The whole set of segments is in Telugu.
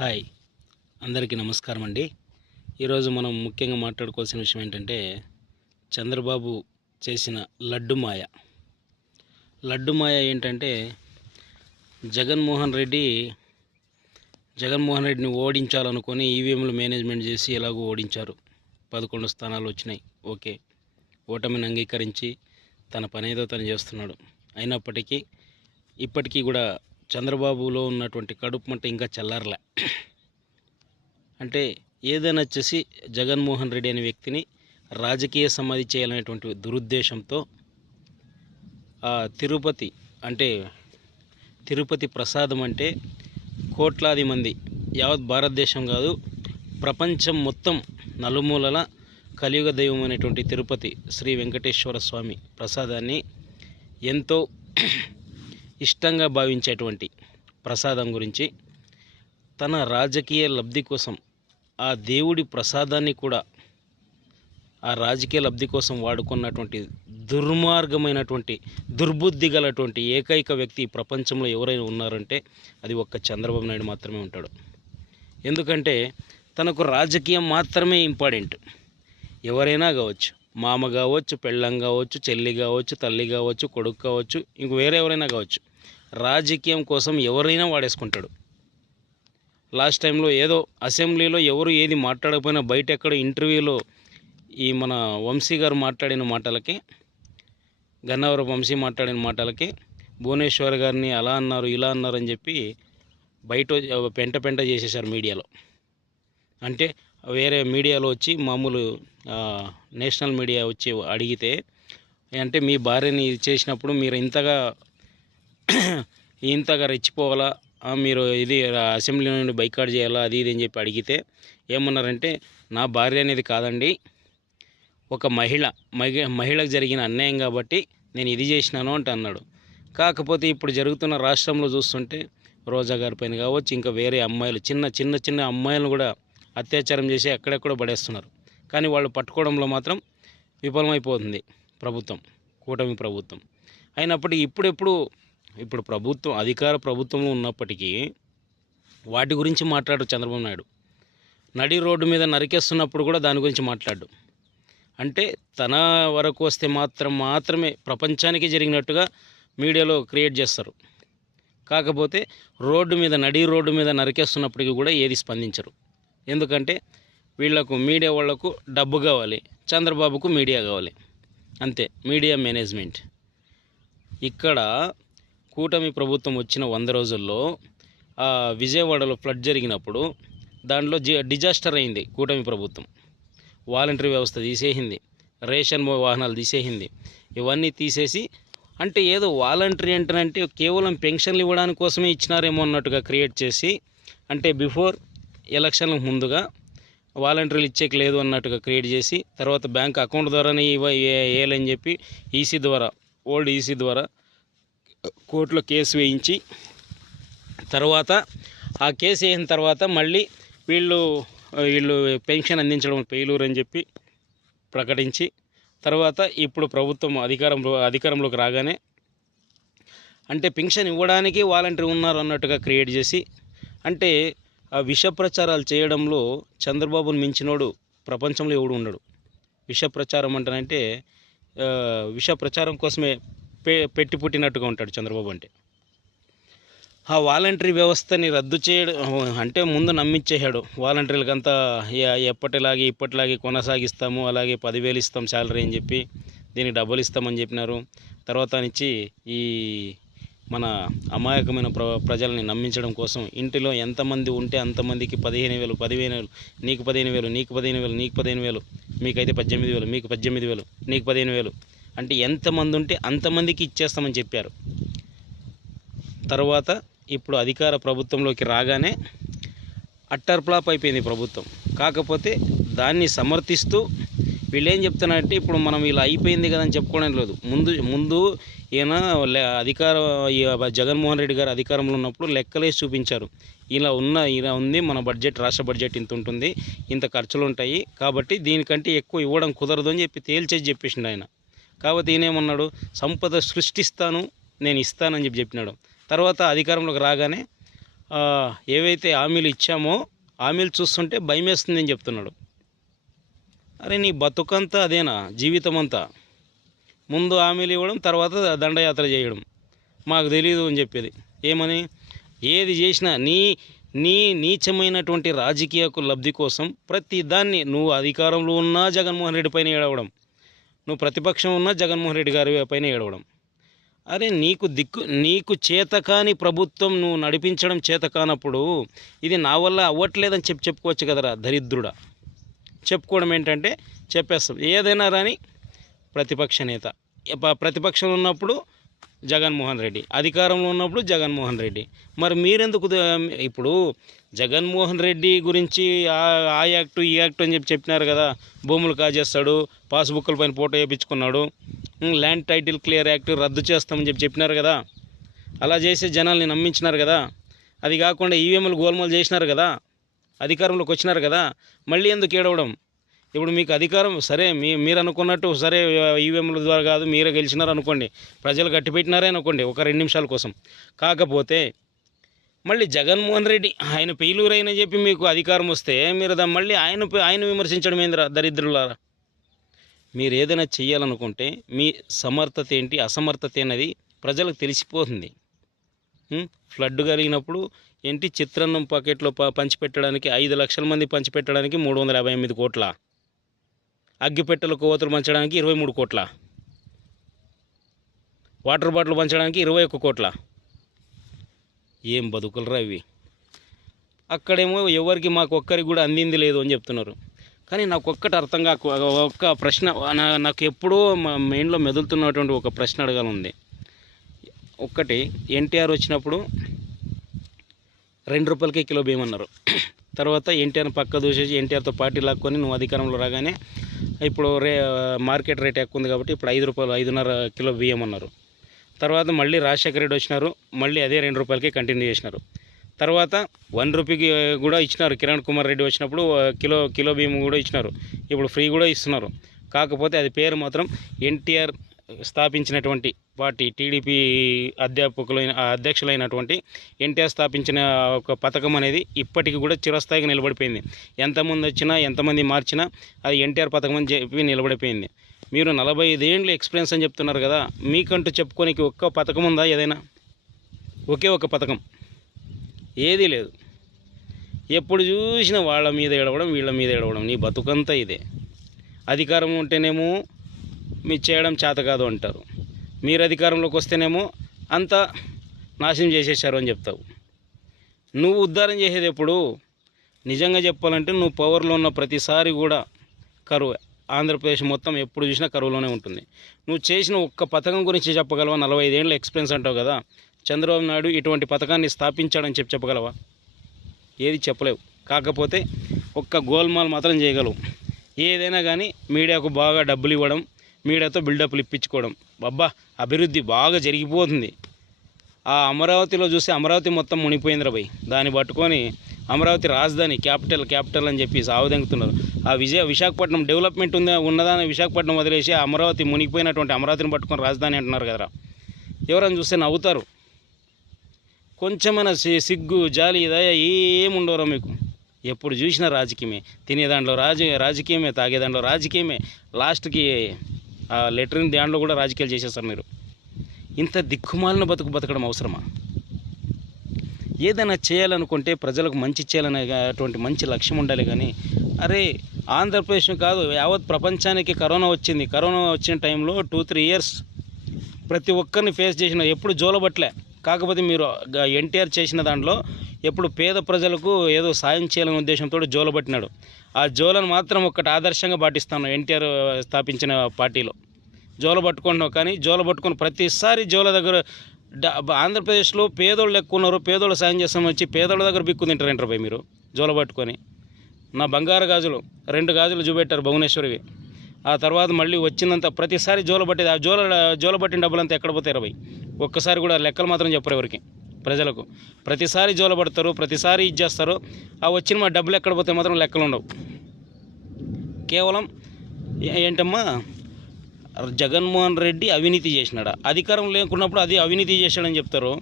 హాయ్. అందరికీ నమస్కారం అండి. ఈరోజు మనం ముఖ్యంగా మాట్లాడుకోవాల్సిన విషయం ఏంటంటే చంద్రబాబు చేసిన లడ్డు మాయ. లడ్డు మాయ ఏంటంటే జగన్మోహన్ రెడ్డి జగన్మోహన్ రెడ్డిని ఓడించాలనుకొని ఈవీఎంలు మేనేజ్మెంట్ చేసి ఎలాగో ఓడించారు. పదకొండు స్థానాలు వచ్చినాయి. ఓకే. ఓటమిని అంగీకరించి తన పనేదో తను చేస్తున్నాడు. అయినప్పటికీ ఇప్పటికీ కూడా చంద్రబాబులో ఉన్నటువంటి కడుపు మంట ఇంకా చల్లారలే. అంటే ఏదైనా వచ్చేసి జగన్మోహన్ రెడ్డి అనే వ్యక్తిని రాజకీయ సమాధి చేయాలనేటువంటి దురుద్దేశంతో తిరుపతి అంటే తిరుపతి ప్రసాదం అంటే కోట్లాది మంది యావత్ భారతదేశం కాదు ప్రపంచం మొత్తం నలుమూలల కలియుగ దైవం అనేటువంటి తిరుపతి శ్రీ వెంకటేశ్వర స్వామి ప్రసాదాన్ని ఎంతో ఇష్టంగా భావించేటువంటి ప్రసాదం గురించి తన రాజకీయ లబ్ధి కోసం ఆ దేవుడి ప్రసాదాన్ని కూడా ఆ రాజకీయ లబ్ధి కోసం వాడుకున్నటువంటి దుర్మార్గమైనటువంటి దుర్బుద్ధి గలటువంటి ఏకైక వ్యక్తి ప్రపంచంలో ఎవరైనా ఉన్నారంటే అది ఒక్క చంద్రబాబు నాయుడు మాత్రమే ఉంటాడు. ఎందుకంటే తనకు రాజకీయం మాత్రమే ఇంపార్టెంట్. ఎవరైనా కావచ్చు మామ కావచ్చు పెళ్ళం కావచ్చు చెల్లి కావచ్చు తల్లి కావచ్చు కొడుకు కావచ్చు ఇంక వేరే ఎవరైనా కావచ్చు రాజకీయం కోసం ఎవరైనా వాడేసుకుంటాడు. లాస్ట్ టైంలో ఏదో అసెంబ్లీలో ఎవరు ఏది మాట్లాడకపోయినా బయట ఎక్కడ ఇంటర్వ్యూలో ఈ మన వంశీ గారు మాట్లాడిన మాటలకి గన్నవర వంశీ మాట్లాడిన మాటలకి భువనేశ్వర్ గారిని అలా అన్నారు ఇలా అన్నారు అని చెప్పి బయట పెంట పెంట చేసేసారు మీడియాలో. అంటే వేరే మీడియాలో వచ్చి మామూలు నేషనల్ మీడియా వచ్చి అడిగితే అంటే మీ భార్యని ఇది చేసినప్పుడు మీరు ఇంతగా ఇంతగా రెచ్చిపోవాలా? మీరు ఇది అసెంబ్లీ నుండి బైకాట్ చేయాలా? అది ఇది అని చెప్పి అడిగితే ఏమన్నారంటే నా భార్య అనేది కాదండి. ఒక మహిళ మహి మహిళకు జరిగిన అన్యాయం కాబట్టి నేను ఇది చేసినాను అంటే అన్నాడు. కాకపోతే ఇప్పుడు జరుగుతున్న రాష్ట్రంలో చూస్తుంటే రోజా గారి పైన కావచ్చు ఇంకా వేరే అమ్మాయిలు చిన్న చిన్న చిన్న అమ్మాయిలను కూడా అత్యాచారం చేసి ఎక్కడెక్కడో పడేస్తున్నారు. కానీ వాళ్ళు పట్టుకోవడంలో మాత్రం విఫలమైపోతుంది ప్రభుత్వం కూటమి ప్రభుత్వం. అయినప్పటికీ ఇప్పుడెప్పుడు ఇప్పుడు ప్రభుత్వం అధికార ప్రభుత్వంలో ఉన్నప్పటికీ వాటి గురించి మాట్లాడు చంద్రబాబు నాయుడు. నడి రోడ్డు మీద నరికేస్తున్నప్పుడు కూడా దాని గురించి మాట్లాడు. అంటే తన వరకు వస్తే మాత్రం మాత్రమే ప్రపంచానికి జరిగినట్టుగా మీడియాలో క్రియేట్ చేస్తారు. కాకపోతే రోడ్డు మీద నడి రోడ్డు మీద నరికేస్తున్నప్పటికీ కూడా ఏది స్పందించరు. ఎందుకంటే వీళ్ళకు మీడియా వాళ్ళకు డబ్బు కావాలి చంద్రబాబుకు మీడియా కావాలి. అంతే మీడియా మేనేజ్మెంట్. ఇక్కడ కూటమి ప్రభుత్వం వచ్చిన వంద రోజుల్లో విజయవాడలో ఫ్లడ్ జరిగినప్పుడు దాంట్లో జి డిజాస్టర్ అయింది కూటమి ప్రభుత్వం. వాలంటరీ వ్యవస్థ తీసేసింది రేషన్ వాహనాలు తీసేసింది. ఇవన్నీ తీసేసి అంటే ఏదో వాలంటరీ అంటే కేవలం పెన్షన్లు ఇవ్వడానికి కోసమే ఇచ్చినారేమో అన్నట్టుగా క్రియేట్ చేసి అంటే బిఫోర్ ఎలక్షన్లకు ముందుగా వాలంటీర్లు ఇచ్చేకి లేదు అన్నట్టుగా క్రియేట్ చేసి తర్వాత బ్యాంక్ అకౌంట్ ద్వారానే ఇవ్వ వేయాలని చెప్పి ఈసీ ద్వారా ఓల్డ్ ఈసీ ద్వారా కోర్టులో కేసు వేయించి తర్వాత ఆ కేసు వేసిన తర్వాత మళ్ళీ వీళ్ళు వీళ్ళు పెన్షన్ అందించడం పేలూరు అని చెప్పి ప్రకటించి తర్వాత ఇప్పుడు ప్రభుత్వం అధికారంలో అధికారంలోకి రాగానే అంటే పెన్షన్ ఇవ్వడానికి వాలంటీర్ ఉన్నారు అన్నట్టుగా క్రియేట్ చేసి అంటే ఆ విష ప్రచారాలు చేయడంలో చంద్రబాబును మించినోడు ప్రపంచంలో ఎవడు ఉండడు. విష ప్రచారం అంటానంటే విష ప్రచారం కోసమే పెట్టి పుట్టినట్టుగా ఉంటాడు చంద్రబాబు అంటే. ఆ వాలంటరీ వ్యవస్థని రద్దు చేయడం అంటే ముందు నమ్మించేశాడు వాలంటీర్లకంతా అంతా ఎప్పటిలాగే ఇప్పటిలాగే కొనసాగిస్తాము అలాగే పదివేలు ఇస్తాం శాలరీ అని చెప్పి దీనికి డబ్బులు ఇస్తామని చెప్పినారు. తర్వాత నుంచి ఈ మన అమాయకమైన ప్ర ప్రజల్ని నమ్మించడం కోసం ఇంటిలో ఎంతమంది ఉంటే అంతమందికి పదిహేను వేలు పదిహేను వేలు నీకు పదిహేను వేలు నీకు పదిహేను వేలు నీకు పదిహేను వేలు మీకైతే పద్దెనిమిది వేలు మీకు పద్దెనిమిది వేలు నీకు పదిహేను వేలు అంటే ఎంతమంది ఉంటే అంతమందికి ఇచ్చేస్తామని చెప్పారు. తర్వాత ఇప్పుడు అధికార ప్రభుత్వంలోకి రాగానే అట్టర్ ఫ్లాప్ అయిపోయింది ప్రభుత్వం. కాకపోతే దాన్ని సమర్థిస్తూ వీళ్ళు ఏం చెప్తున్నారంటే ఇప్పుడు మనం ఇలా అయిపోయింది కదా అని చెప్పుకోవడం లేదు. ముందు ముందు ఈయన అధికార జగన్మోహన్ రెడ్డి గారు అధికారంలో ఉన్నప్పుడు లెక్కలేసి చూపించారు. ఇలా ఉన్న ఇలా ఉంది మన బడ్జెట్ రాష్ట్ర బడ్జెట్ ఇంత ఉంటుంది ఇంత ఖర్చులు ఉంటాయి. కాబట్టి దీనికంటే ఎక్కువ ఇవ్వడం కుదరదు అని చెప్పి తేల్చేసి చెప్పేసిండు ఆయన. కాబట్టి ఈయనేమన్నాడు సంపద సృష్టిస్తాను నేను ఇస్తానని చెప్పి చెప్పినాడు. తర్వాత అధికారంలోకి రాగానే ఏవైతే హామీలు ఇచ్చామో హామీలు చూస్తుంటే భయం వేస్తుందని చెప్తున్నాడు. అరే నీ బతుకంతా అదేనా? జీవితం అంతా ముందు హామీలు ఇవ్వడం తర్వాత దండయాత్ర చేయడం. మాకు తెలియదు అని చెప్పేది. ఏమని? ఏది చేసినా నీ నీ నీచమైనటువంటి రాజకీయకు లబ్ధి కోసం ప్రతి దాన్ని నువ్వు అధికారంలో ఉన్నా జగన్మోహన్ రెడ్డి పైన ఏడవడం. నువ్వు ప్రతిపక్షం ఉన్నా జగన్మోహన్ రెడ్డి గారి పైన ఏడవడం. అరే నీకు దిక్కు నీకు చేతకాని ప్రభుత్వం నువ్వు నడిపించడం చేతకానప్పుడు ఇది నా వల్ల అవ్వట్లేదని చెప్పి చెప్పుకోవచ్చు కదరా దరిద్రుడా. చెప్పుకోవడం ఏంటంటే చెప్పేస్తాం. ఏదైనా రాని ప్రతిపక్ష నేత. ప్రతిపక్షం ప్రతిపక్షంలో ఉన్నప్పుడు జగన్మోహన్ రెడ్డి. అధికారంలో ఉన్నప్పుడు జగన్మోహన్ రెడ్డి. మరి మీరెందుకు ఇప్పుడు జగన్మోహన్ రెడ్డి గురించి ఆ ఆ యాక్టు ఈ యాక్టు అని చెప్పి చెప్పినారు కదా. భూములు కాజేస్తాడు పాస్బుక్ల పైన ఫోటో వేయించుకున్నాడు ల్యాండ్ టైటిల్ క్లియర్ యాక్ట్ రద్దు చేస్తామని చెప్పి చెప్పినారు కదా. అలా చేసి జనాల్ని నమ్మించినారు కదా. అది కాకుండా ఈవీఎంలు గోల్మాలు చేసినారు కదా. అధికారంలోకి వచ్చినారు కదా. మళ్ళీ ఎందుకు ఏడవడం? ఇప్పుడు మీకు అధికారం సరే మీ మీరు అనుకున్నట్టు సరే ఈవీఎంల ద్వారా కాదు మీరే గెలిచినారు అనుకోండి ప్రజలు కట్టిపెట్టినారే అనుకోండి ఒక రెండు నిమిషాల కోసం. కాకపోతే మళ్ళీ జగన్మోహన్ రెడ్డి ఆయన పేలూరైన చెప్పి మీకు అధికారం వస్తే మీరు మళ్ళీ ఆయన ఆయన విమర్శించడం ఏందిరా దరిద్రులారా? మీరు ఏదైనా చేయాలనుకుంటే మీ సమర్థత ఏంటి అసమర్థత అనేది ప్రజలకు తెలిసిపోతుంది. ఫ్లడ్ కలిగినప్పుడు ఏంటి చిత్రాన్నం పాకెట్లో ప పంచిపెట్టడానికి ఐదు లక్షల మంది పంచిపెట్టడానికి మూడు వందల యాభై ఎనిమిది కోట్ల? అగ్గిపెట్టెలు కోతలు పంచడానికి ఇరవై మూడు కోట్ల. వాటర్ బాటిల్ పంచడానికి ఇరవై ఒక్క కోట్ల. ఏం బతుకులరా ఇవి? అక్కడేమో ఎవరికి మాకు ఒక్కరికి కూడా అందింది లేదు అని చెప్తున్నారు. కానీ నాకు ఒక్కటి అర్థం కాకు ఒక్క ప్రశ్న నా- నాకు ఎప్పుడూ మా మెయిన్లో మెదులుతున్నటువంటి ఒక ప్రశ్న అడగాలి ఒక్కటి ఎన్టీఆర్ వచ్చినప్పుడు రెండు రూపాయలకే కిలో బియ్యం అన్నారు. తర్వాత ఎన్టీఆర్ పక్క దూసేసి ఎన్టీఆర్తో పార్టీ లాక్కొని నువ్వు అధికారంలో రాగానే ఇప్పుడు రే మార్కెట్ రేట్ ఎక్కువ ఉంది కాబట్టి ఇప్పుడు ఐదు రూపాయలు ఐదున్నర కిలో బియ్యం అన్నారు. తర్వాత మళ్ళీ రాజశేఖర రెడ్డి వచ్చినారు మళ్ళీ అదే రెండు రూపాయలకే కంటిన్యూ చేసినారు. తర్వాత వన్ రూపీకి కూడా ఇచ్చినారు కిరణ్ కుమార్ రెడ్డి వచ్చినప్పుడు కిలో కిలో బియ్యం కూడా ఇచ్చినారు. ఇప్పుడు ఫ్రీ కూడా ఇస్తున్నారు. కాకపోతే అది పేరు మాత్రం ఎన్టీఆర్ స్థాపించినటువంటి పార్టీ టీడీపీ అధ్యాపకులైన అధ్యక్షులైనటువంటి ఎన్టీఆర్ స్థాపించిన ఒక పథకం అనేది ఇప్పటికి కూడా చిరస్థాయిగా నిలబడిపోయింది. ఎంతమంది వచ్చినా ఎంతమంది మార్చినా అది ఎన్టీఆర్ పథకం అని చెప్పి నిలబడిపోయింది. మీరు నలభై ఐదేండ్లు ఎక్స్పీరియన్స్ అని చెప్తున్నారు కదా మీకంటూ చెప్పుకోనికి ఒక్క పథకం ఉందా ఏదైనా? ఒకే ఒక పథకం. ఏదీ లేదు. ఎప్పుడు చూసినా వాళ్ళ మీద ఏడవడం వీళ్ళ మీద ఏడవడం నీ బతుకంతా ఇదే. అధికారం ఉంటేనేమో మీరు చేయడం చేత కాదు అంటారు. మీరు అధికారంలోకి వస్తేనేమో అంతా నాశనం చేసేసారు అని చెప్తావు. నువ్వు ఉద్ధారం చేసేది ఎప్పుడు? నిజంగా చెప్పాలంటే నువ్వు పవర్లో ఉన్న ప్రతిసారి కూడా కరువు. ఆంధ్రప్రదేశ్ మొత్తం ఎప్పుడు చూసినా కరువులోనే ఉంటుంది. నువ్వు చేసిన ఒక్క పథకం గురించి చెప్పగలవా? నలభై ఐదేళ్ళ ఎక్స్పీరియన్స్ అంటావు కదా. చంద్రబాబు నాయుడు ఇటువంటి పథకాన్ని స్థాపించాడని చెప్పి చెప్పగలవా? ఏది చెప్పలేవు. కాకపోతే ఒక్క గోల్మాల్ మాత్రం చేయగలవు. ఏదైనా కానీ మీడియాకు బాగా డబ్బులు ఇవ్వడం మీడియాతో బిల్డప్లు ఇప్పించుకోవడం. అబ్బా అభివృద్ధి బాగా జరిగిపోతుంది. ఆ అమరావతిలో చూస్తే అమరావతి మొత్తం మునిగిపోయిందిరా భయ్. దాన్ని పట్టుకొని అమరావతి రాజధాని క్యాపిటల్ క్యాపిటల్ అని చెప్పి సావదెంగుతున్నారు. ఆ విజయ విశాఖపట్నం డెవలప్మెంట్ ఉందా ఉన్నదాని విశాఖపట్నం వదిలేసి ఆ అమరావతి మునిగిపోయినటువంటి అమరావతిని పట్టుకొని రాజధాని అంటున్నారు కదరా. ఎవరైనా చూస్తే నవ్వుతారు. కొంచెమైన సిగ్గు జాలి దయ ఏముండవరా మీకు. ఎప్పుడు చూసినా రాజకీయమే. తినే దాంట్లో రాజ రాజకీయమే తాగే దాంట్లో రాజకీయమే. లాస్ట్కి ఆ లెటర్ని దాంట్లో కూడా రాజకీయాలు చేసేస్తారు మీరు. ఇంత దిక్కుమాలిన బతుకు బతకడం అవసరమా? ఏదైనా చేయాలనుకుంటే ప్రజలకు మంచి చేయాలనే అటువంటి మంచి లక్ష్యం ఉండాలి కానీ అరే ఆంధ్రప్రదేశ్ కాదు యావత్ ప్రపంచానికి కరోనా వచ్చింది. కరోనా వచ్చిన టైంలో టూ త్రీ ఇయర్స్ ప్రతి ఒక్కరిని ఫేస్ చేసిన ఎప్పుడు జోలబట్లే కాకపోతే మీరు ఎన్టీఆర్ చేసిన దాంట్లో ఎప్పుడు పేద ప్రజలకు ఏదో సాయం చేయాలనే ఉద్దేశంతో జోలబట్టినాడు. ఆ జోలను మాత్రం ఒక్కటి ఆదర్శంగా పాటిస్తాను ఎన్టీఆర్ స్థాపించిన పార్టీలో. జోల పట్టుకుంటున్నావు కానీ జోల పట్టుకుని ప్రతిసారి జోల దగ్గర ఆంధ్రప్రదేశ్లో పేదోళ్ళు ఎక్కువ ఉన్నారు పేదోళ్ళు సాయం చేస్తాం వచ్చి పేదోళ్ళ దగ్గర బిక్కు తింటారంటారు పోయి మీరు? జోల పట్టుకొని. నా బంగారు గాజులు రెండు గాజులు చూపెట్టారు భువనేశ్వరివి. ఆ తర్వాత మళ్ళీ వచ్చిందంత ప్రతిసారి జోల పట్టేది ఆ జోల జోల పట్టిన డబ్బులంతా ఎక్కడ పోతాయి ఇరవై ఒక్కసారి కూడా లెక్కలు మాత్రం చెప్పరు ఎవరికి. ప్రజలకు. ప్రతిసారి జోలబడతారు ప్రతిసారి ఇది చేస్తారు. ఆ వచ్చిన మా డబ్బులు ఎక్కడ పోతే మాత్రం లెక్కలు ఉండవు. కేవలం ఏంటమ్మా? జగన్మోహన్ రెడ్డి అవినీతి చేసినాడా? అధికారం లేకున్నప్పుడు అది అవినీతి చేశాడని చెప్తారు.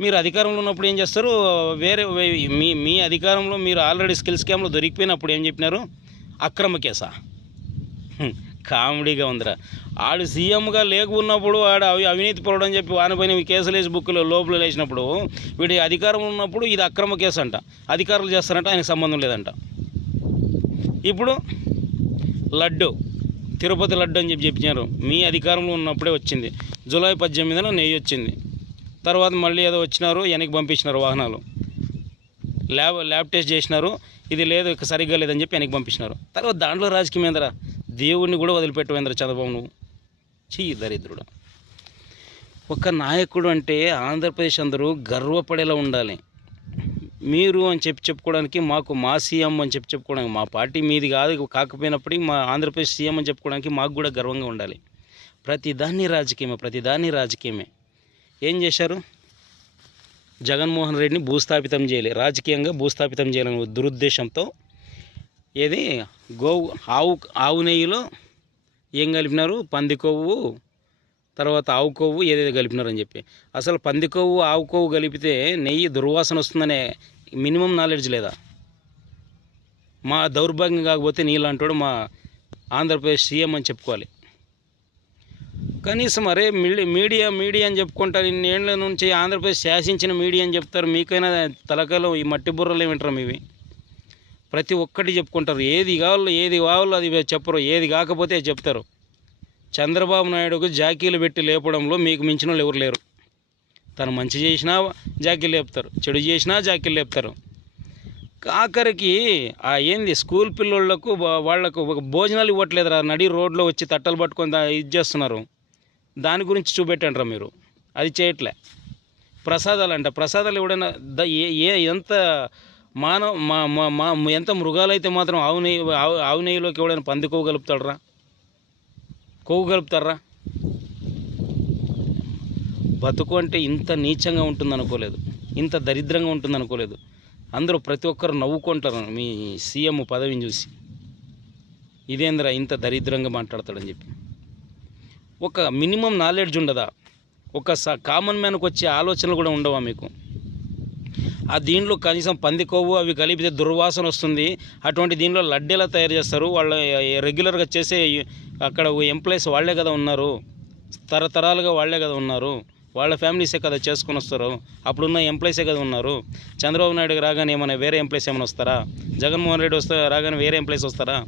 మీరు అధికారంలో ఉన్నప్పుడు ఏం చేస్తారు? వేరే వే- మీ మీ అధికారంలో మీరు ఆల్రెడీ స్కిల్ స్కామ్లో దొరికిపోయినప్పుడు ఏం చెప్పినారు? అక్రమ కేసా? కామెడీగా ఉందిరా. ఆడు సీఎంగా లేకున్నప్పుడు ఆడు అవి అవినీతి పరుడు అని చెప్పి వానిపైన కేసులు వేసి బుక్లో లోపల వేసినప్పుడు వీడి అధికారం ఉన్నప్పుడు ఇది అక్రమ కేసు అంట అధికారులు చేస్తారంట ఆయనకు సంబంధం లేదంట. ఇప్పుడు లడ్డు తిరుపతి లడ్డు అని చెప్పి చెప్పినారు. మీ అధికారంలో ఉన్నప్పుడే వచ్చింది. జూలై పద్దెనిమిదిన నెయ్యి వచ్చింది. తర్వాత మళ్ళీ ఏదో వచ్చినారు వెనక్కి పంపించినారు వాహనాలు. ల్యాబ్ ల్యాబ్ టెస్ట్ చేసినారు. ఇది లేదు సరిగ్గా లేదని చెప్పి వెనక్కి పంపించినారు. తర్వాత దాంట్లో రాజకీయం ఏందరా? దేవుణ్ణి కూడా వదిలిపెట్టవేంద్ర చంద్రబాబు నువ్వు చీ దరిద్రుడు. ఒక నాయకుడు అంటే ఆంధ్రప్రదేశ్ అందరూ గర్వపడేలా ఉండాలి. మీరు అని చెప్పి చెప్పుకోవడానికి మాకు మా సీఎం అని చెప్పి చెప్పుకోవడానికి మా పార్టీ మీది కాదు కాకపోయినప్పటికీ మా ఆంధ్రప్రదేశ్ సీఎం అని చెప్పుకోవడానికి మాకు కూడా గర్వంగా ఉండాలి. ప్రతిదాన్ని రాజకీయమే ప్రతిదాన్ని రాజకీయమే. ఏం చేశారు? జగన్మోహన్ రెడ్డిని భూస్థాపితం చేయాలి. రాజకీయంగా భూస్థాపితం చేయాలనే దురుద్దేశంతో ఏది? గోవు ఆవు ఆవు నెయ్యిలో ఏం కలిపినారు? పంది కొవ్వు తర్వాత ఆవు కొవ్వు ఏదేదో కలిపినారని చెప్పి. అసలు పంది కొవ్వు ఆవు కొవ్వు కలిపితే నెయ్యి దుర్వాసన వస్తుందనే మినిమం నాలెడ్జ్ లేదా? మా దౌర్భాగ్యం కాకపోతే నీలాంటోడు మా ఆంధ్రప్రదేశ్ సీఎం అని చెప్పుకోవాలి. కనీసం అరే మీడి- మీడియా మీడియా అని చెప్పుకుంటారు. ఇన్నేళ్ళ నుంచి ఆంధ్రప్రదేశ్ శాసించిన మీడియా అని చెప్తారు. మీకైనా తలకాయలు ఈ మట్టి బుర్రలు ఏమింటారు మీవి? ప్రతి ఒక్కటి చెప్పుకుంటారు. ఏది కావాలో ఏది కావాలో అది చెప్పరు. ఏది కాకపోతే అది చెప్తారు. చంద్రబాబు నాయుడుకు జాకీలు పెట్టి లేపడంలో మీకు మించిన వాళ్ళు ఎవరు లేరు. తను మంచి చేసినా జాకీలు లేపుతారు. చెడు చేసినా జాకీలు లేపుతారు. ఆఖరికి ఆ ఏంది స్కూల్ పిల్లోళ్ళకు వాళ్ళకు ఒక భోజనాలు ఇవ్వట్లేదురా. నడి రోడ్లో వచ్చి తట్టలు పట్టుకొని ఇది చేస్తున్నారు. దాని గురించి చూపెట్టండి మీరు. అది చేయట్లే. ప్రసాదాలు అంట ప్రసాదాలు ఎవడైనా ఏ ఏ ఎంత మానవ మా మా మా ఎంత మృగాలు అయితే మాత్రం ఆవు నెయ్యి ఆవు ఆవు నెయ్యిలోకి ఎవడైనా పంది కొవ్వు కలుపుతాడరా? కొవ్వు కలుపుతారా బతుకు అంటే ఇంత నీచంగా ఉంటుందనుకోలేదు. ఇంత దరిద్రంగా ఉంటుందనుకోలేదు. అందరూ ప్రతి ఒక్కరు నవ్వుకుంటారు మీ సీఎం పదవిని చూసి. ఇదేంద్రా ఇంత దరిద్రంగా మాట్లాడతాడని చెప్పి. ఒక మినిమం నాలెడ్జ్ ఉండదా? ఒక స కామన్ మ్యాన్కి వచ్చే ఆలోచనలు కూడా ఉండవా మీకు? ఆ దీంట్లో కనీసం పంది కొవ్వు అవి కలిపితే దుర్వాసన వస్తుంది. అటువంటి దీనిలో లడ్డు తయారు చేస్తారు. వాళ్ళ రెగ్యులర్గా చేసే అక్కడ ఎంప్లాయీస్ వాళ్ళే కదా ఉన్నారు. తరతరాలుగా వాళ్ళే కదా ఉన్నారు. వాళ్ళ ఫ్యామిలీసే కదా చేసుకొని వస్తారు. అప్పుడున్న ఎంప్లాయీసే కదా ఉన్నారు. చంద్రబాబు నాయుడు రాగానే ఏమైనా వేరే ఎంప్లాయీస్ ఏమైనా వస్తారా? జగన్మోహన్ రెడ్డి వస్తే రాగానే వేరే ఎంప్లాయీస్ వస్తారా?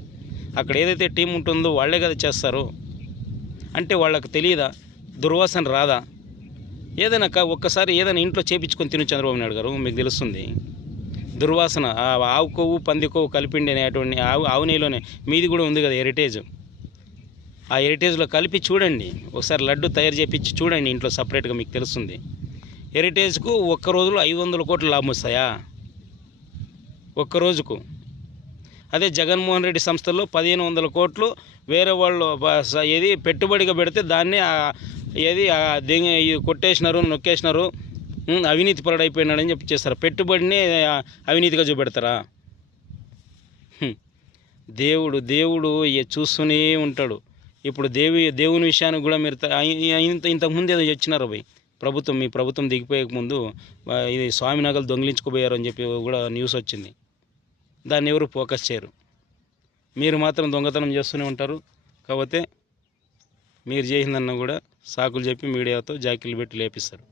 అక్కడ ఏదైతే టీం ఉంటుందో వాళ్ళే కదా చేస్తారు. అంటే వాళ్ళకి తెలియదా? దుర్వాసన రాదా? ఏదైనా క- ఒక్కసారి ఏదైనా ఇంట్లో చేపించుకొని తిను చంద్రబాబు నాయుడు గారు మీకు తెలుస్తుంది. దుర్వాసన ఆవు కొవ్వు పంది కొవ్వు కలిపిండి అనేటువంటి ఆవు ఆవు నెయ్యిలోనే మీది కూడా ఉంది కదా హెరిటేజ్ ఆ హెరిటేజ్లో కలిపి చూడండి. ఒకసారి లడ్డు తయారు చేపించి చూడండి ఇంట్లో సపరేట్గా మీకు తెలుస్తుంది. హెరిటేజ్కు ఒక్క రోజులో ఐదు వందల కోట్లు లాభం వస్తాయా? ఒక్క రోజుకు. అదే జగన్మోహన్ రెడ్డి సంస్థల్లో పదిహేను వందల కోట్లు వేరే వాళ్ళు ఏది పెట్టుబడిగా పెడితే దాన్ని ఏది? ఆ కొట్టేసినారు నొక్కేసినారు అవినీతి పరుడు అయిపోయినాడని చెప్పి చేస్తారు. పెట్టుబడిని అవినీతిగా చూపెడతారా? దేవుడు దేవుడు చూస్తూనే ఉంటాడు. ఇప్పుడు దేవి దేవుని విషయానికి కూడా మీరు ఇంత ఇంతకుముందు ఏదో వచ్చినారు భయ్. ప్రభుత్వం మీ ప్రభుత్వం దిగిపోయే ముందు ఇది స్వామినగలు దొంగిలించుకుపోయారు అని చెప్పి కూడా న్యూస్ వచ్చింది. దాన్ని ఎవరు ఫోకస్ చేయరు. మీరు మాత్రం దొంగతనం చేస్తూనే ఉంటారు. కాకపోతే మీరు చేసిందన్న కూడా సాకులు చెప్పి మీడియాతో జాకీలు పెట్టి లేపిస్తారు.